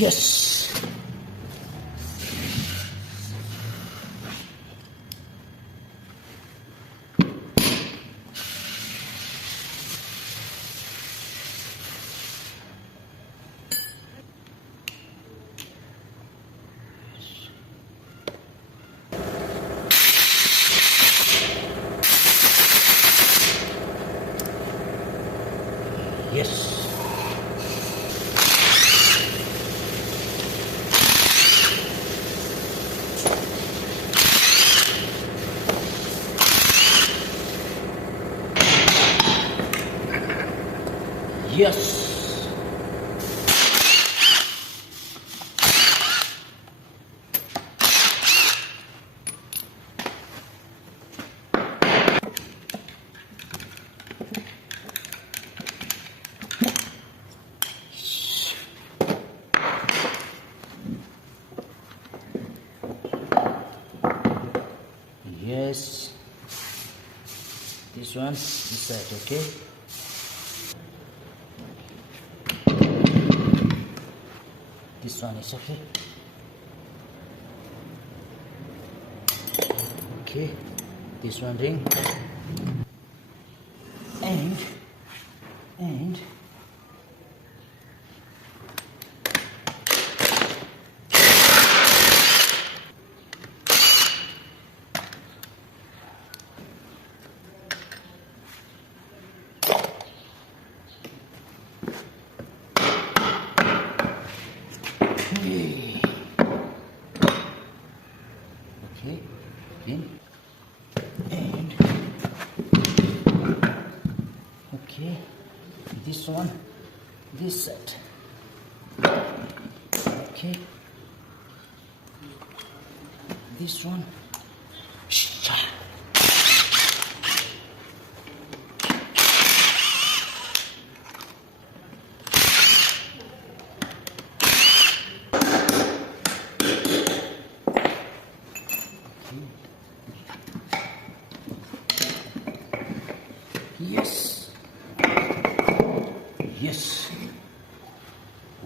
Yes. Yes. Yes. Yes. This one, this side, okay? This one is okay. Okay. This one ring. And okay, in and okay, this one, this side, okay, this one, yes, yes,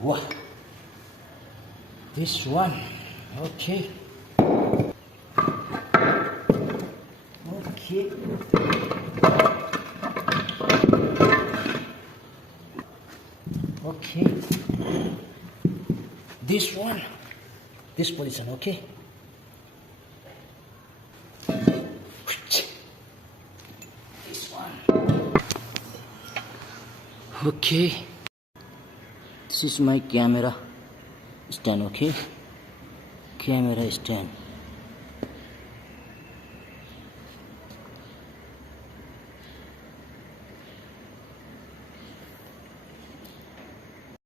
wow, this one, okay, okay, okay, this one, this position, okay, this one, okay, this is my camera stand, okay, camera stand.